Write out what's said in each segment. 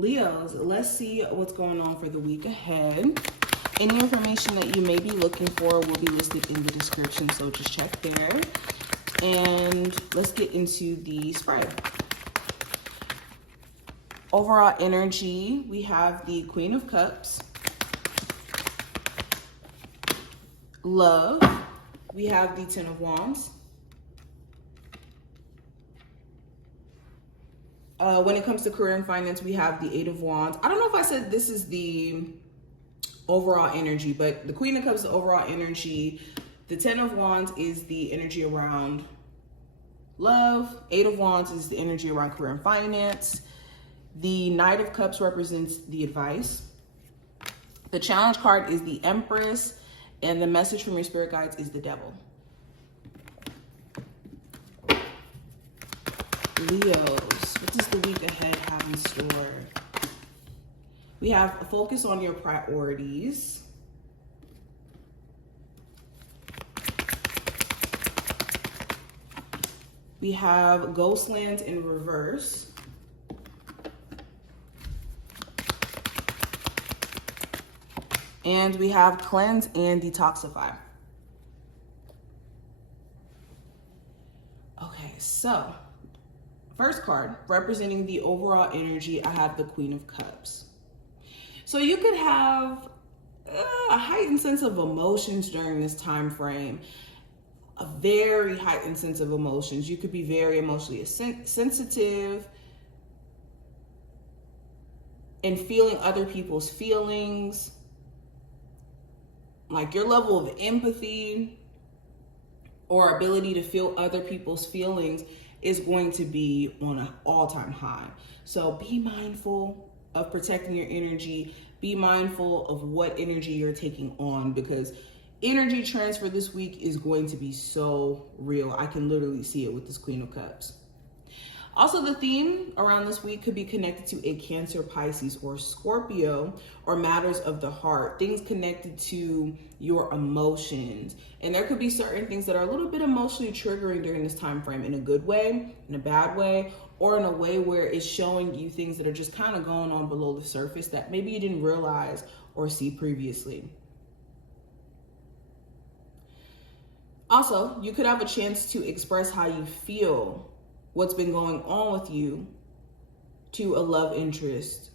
Leos, let's see what's going on for the week ahead. Any information that you may be looking for will be listed in the description, so just check there. And let's get into the spread. Overall energy, we have the Queen of Cups. Love, we have the Ten of Wands. When it comes to career and finance, we have the Eight of Wands. I don't know if I said this is the overall energy, but the Queen of Cups is the overall energy. The Ten of Wands is the energy around love. Eight of Wands is the energy around career and finance. The Knight of Cups represents the advice. The challenge card is the Empress, and the message from your spirit guides is the Devil. Leos, what does the week ahead have in store? We have a focus on your priorities. We have Ghostlands in reverse. And we have Cleanse and Detoxify. Okay, so first card, representing the overall energy, I have the Queen of Cups. So you could have a heightened sense of emotions during this time frame, a very heightened sense of emotions. You could be very emotionally sensitive and feeling other people's feelings. Like your level of empathy or ability to feel other people's feelings is going to be on an all-time high. So be mindful of protecting your energy. Be mindful of what energy you're taking on, because energy transfer this week is going to be so real. I can literally see it with this Queen of Cups. Also, the theme around this week could be connected to a Cancer, Pisces, or Scorpio, or matters of the heart, things connected to your emotions. And there could be certain things that are a little bit emotionally triggering during this time frame, in a good way, in a bad way, or in a way where it's showing you things that are just kind of going on below the surface that maybe you didn't realize or see previously. Also, you could have a chance to express how you feel, what's been going on with you, to a love interest.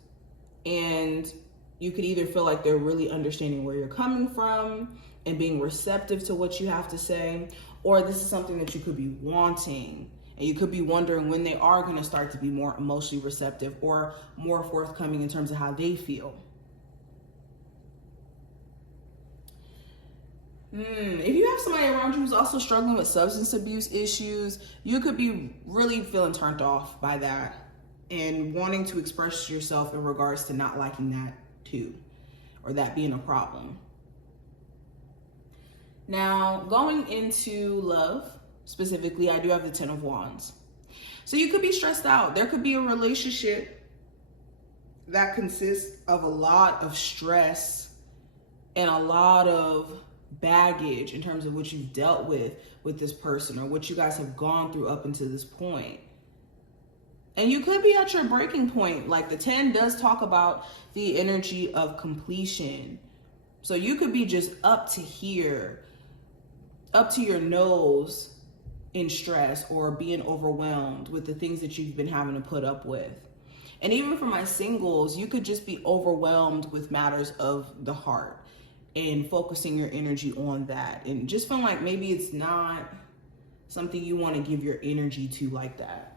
And you could either feel like they're really understanding where you're coming from and being receptive to what you have to say, or this is something that you could be wanting, and you could be wondering when they are going to start to be more emotionally receptive or more forthcoming in terms of how they feel. If you have somebody around you who's also struggling with substance abuse issues, you could be really feeling turned off by that and wanting to express yourself in regards to not liking that too, or that being a problem. Now, going into love specifically, I do have the Ten of Wands. So you could be stressed out. There could be a relationship that consists of a lot of stress and a lot of baggage in terms of what you've dealt with this person, or what you guys have gone through up until this point. And you could be at your breaking point. Like the 10 does talk about the energy of completion. So you could be just up to here, up to your nose in stress, or being overwhelmed with the things that you've been having to put up with. And even for my singles, you could just be overwhelmed with matters of the heart and focusing your energy on that, and just feeling like maybe it's not something you want to give your energy to like that.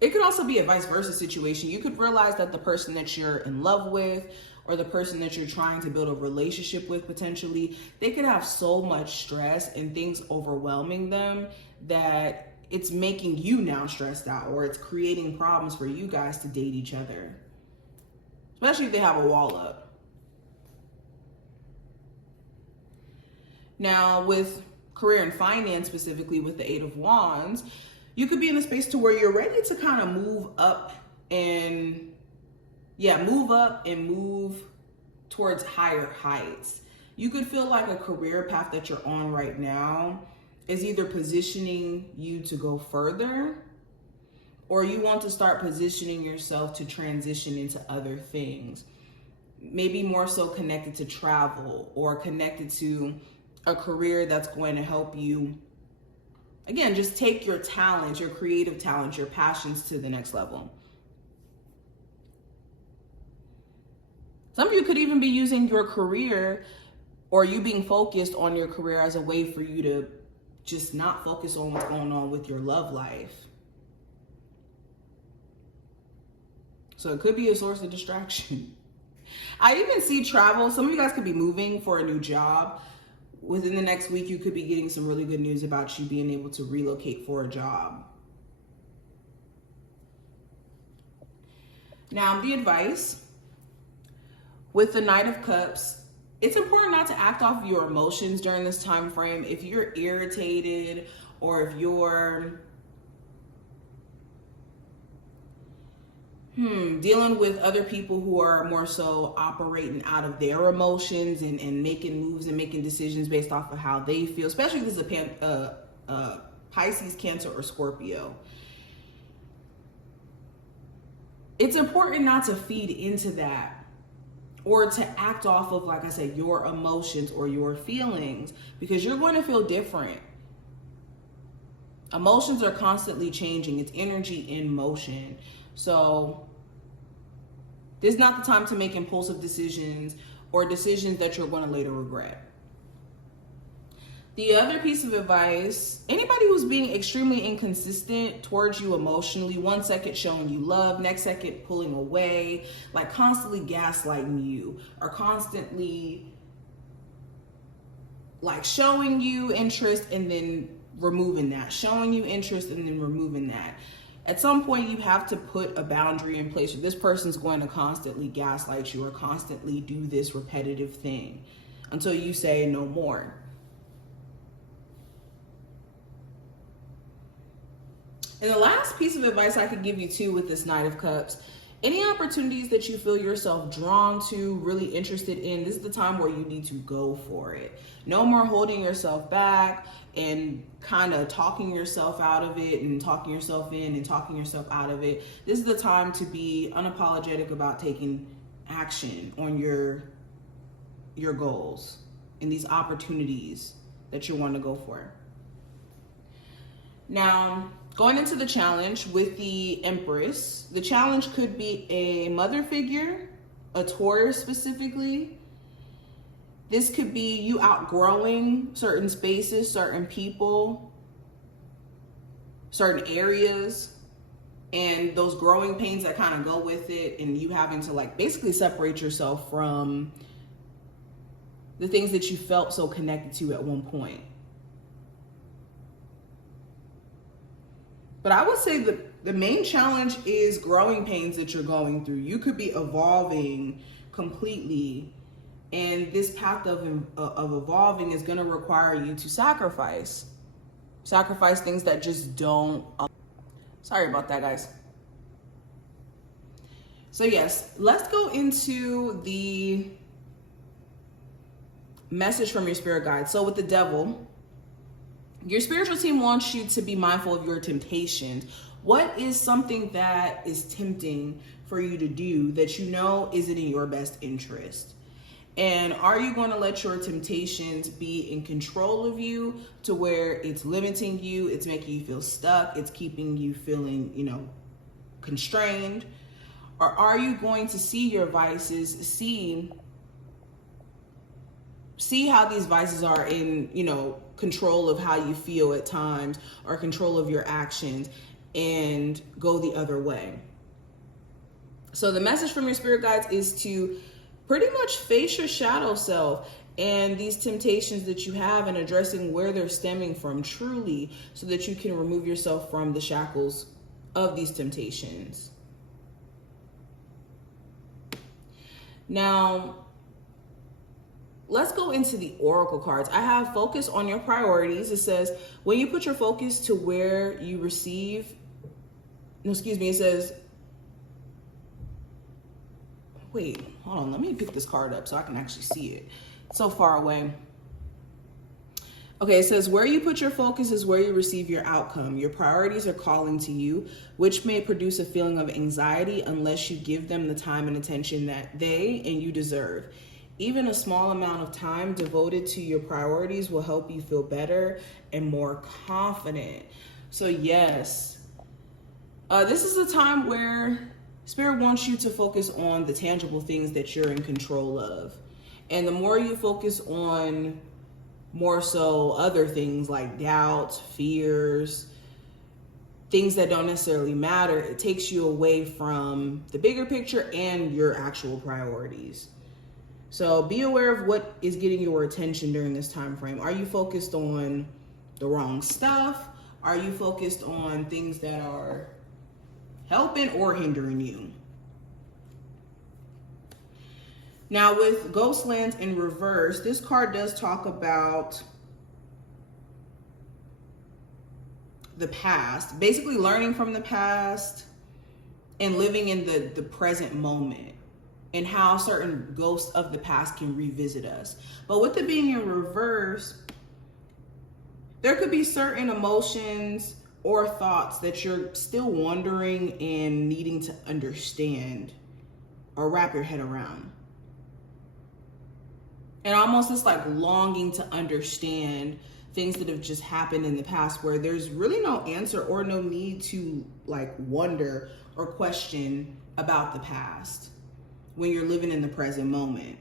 It could also be a vice versa situation. You could realize that the person that you're in love with, or the person that you're trying to build a relationship with potentially, they could have so much stress and things overwhelming them that it's making you now stressed out, or it's creating problems for you guys to date each other, especially if they have a wall up. Now, with career and finance, specifically with the Eight of Wands, you could be in a space to where you're ready to kind of move up and move towards higher heights. You could feel like a career path that you're on right now is either positioning you to go further, or you want to start positioning yourself to transition into other things. Maybe more so connected to travel or connected to a career that's going to help you, again, just take your talents, your creative talents, your passions to the next level. Some of you could even be using your career or you being focused on your career as a way for you to just not focus on what's going on with your love life. So it could be a source of distraction. I even see travel. Some of you guys could be moving for a new job. Within the next week, you could be getting some really good news about you being able to relocate for a job. Now, the advice with the Knight of Cups, it's important not to act off your emotions during this time frame. If you're irritated or if you're dealing with other people who are more so operating out of their emotions and making moves and making decisions based off of how they feel, especially if this is a Pisces, Cancer, or Scorpio. It's important not to feed into that or to act off of, like I said, your emotions or your feelings, because you're going to feel different. Emotions are constantly changing. It's energy in motion. So this is not the time to make impulsive decisions or decisions that you're going to later regret. The other piece of advice, anybody who's being extremely inconsistent towards you emotionally, one second showing you love, next second pulling away, like constantly gaslighting you, or constantly like showing you interest and then removing that, showing you interest and then removing that. At some point, you have to put a boundary in place. This person's going to constantly gaslight you or constantly do this repetitive thing until you say no more. And the last piece of advice I could give you too with this Knight of Cups, any opportunities that you feel yourself drawn to, really interested in, this is the time where you need to go for it. No more holding yourself back and kind of talking yourself out of it and talking yourself in and talking yourself out of it. This is the time to be unapologetic about taking action on your goals and these opportunities that you want to go for. Now, going into the challenge with the Empress, the challenge could be a mother figure, a Taurus specifically. This could be you outgrowing certain spaces, certain people, certain areas, and those growing pains that kind of go with it, and you having to like basically separate yourself from the things that you felt so connected to at one point. But I would say the main challenge is growing pains that you're going through. You could be evolving completely, and this path of evolving is going to require you to sacrifice things that just don't. Sorry about that, guys. So yes, let's go into the message from your spirit guide. So with the Devil, your spiritual team wants you to be mindful of your temptations. What is something that is tempting for you to do that you know isn't in your best interest? And are you going to let your temptations be in control of you to where it's limiting you, it's making you feel stuck, it's keeping you feeling, constrained? Or are you going to see your vices, see how these vices are in, control of how you feel at times or control of your actions and go the other way? So the message from your spirit guides is to pretty much face your shadow self and these temptations that you have and addressing where they're stemming from truly so that you can remove yourself from the shackles of these temptations. Now, let's go into the oracle cards. I have focus on your priorities. It says, when you put your focus to where you receive, it says, wait, hold on. Let me pick this card up so I can actually see it. It's so far away. Okay, it says where you put your focus is where you receive your outcome. Your priorities are calling to you, which may produce a feeling of anxiety unless you give them the time and attention that they and you deserve. Even a small amount of time devoted to your priorities will help you feel better and more confident. So yes, this is a time where Spirit wants you to focus on the tangible things that you're in control of. And the more you focus on more so other things like doubts, fears, things that don't necessarily matter, it takes you away from the bigger picture and your actual priorities. So be aware of what is getting your attention during this time frame. Are you focused on the wrong stuff? Are you focused on things that are helping or hindering you? Now with Ghostlands in reverse, this card does talk about the past, basically learning from the past and living in the present moment, and how certain ghosts of the past can revisit us. But with it being in reverse, there could be certain emotions or thoughts that you're still wondering and needing to understand or wrap your head around. And almost this like longing to understand things that have just happened in the past, where there's really no answer or no need to like wonder or question about the past when you're living in the present moment.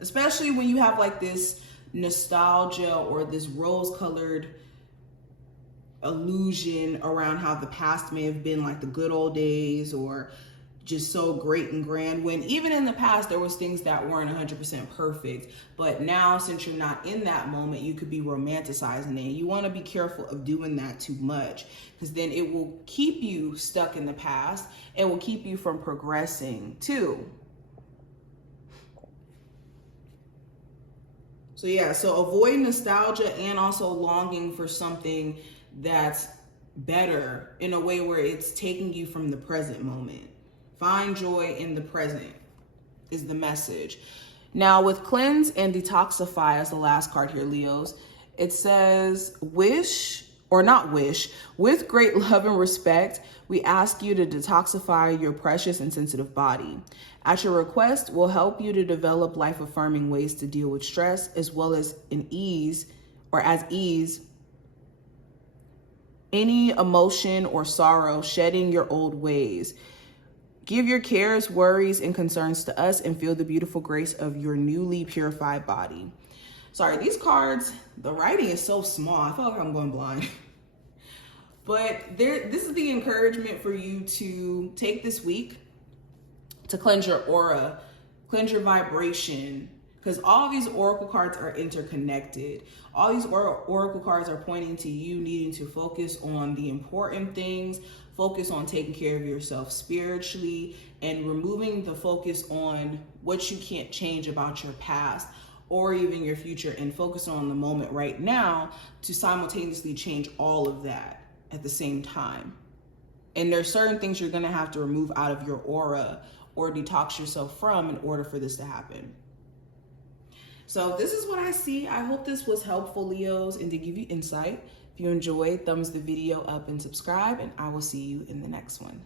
Especially when you have like this nostalgia or this rose-colored illusion around how the past may have been like the good old days, or just so great and grand, when even in the past there was things that weren't 100% perfect. But now, since you're not in that moment, you could be romanticizing it. You want to be careful of doing that too much, because then it will keep you stuck in the past and will keep you from progressing too. So yeah, so avoid nostalgia and also longing for something that's better in a way where it's taking you from the present moment. Find joy in the present is the message. Now with cleanse and detoxify as the last card here, Leos, it says wish, or not wish, with great love and respect, we ask you to detoxify your precious and sensitive body. At your request, we'll help you to develop life-affirming ways to deal with stress, as well as ease any emotion or sorrow, shedding your old ways. Give your cares, worries, and concerns to us and feel the beautiful grace of your newly purified body. Sorry, these cards, the writing is so small. I feel like I'm going blind. But this is the encouragement for you to take this week to cleanse your aura, cleanse your vibration, because all these oracle cards are interconnected. All these oracle cards are pointing to you needing to focus on the important things, focus on taking care of yourself spiritually, and removing the focus on what you can't change about your past or even your future, and focus on the moment right now to simultaneously change all of that at the same time. And there's certain things you're gonna have to remove out of your aura or detox yourself from in order for this to happen. So this is what I see. I hope this was helpful, Leos, and to give you insight. If you enjoyed, thumbs the video up and subscribe, and I will see you in the next one.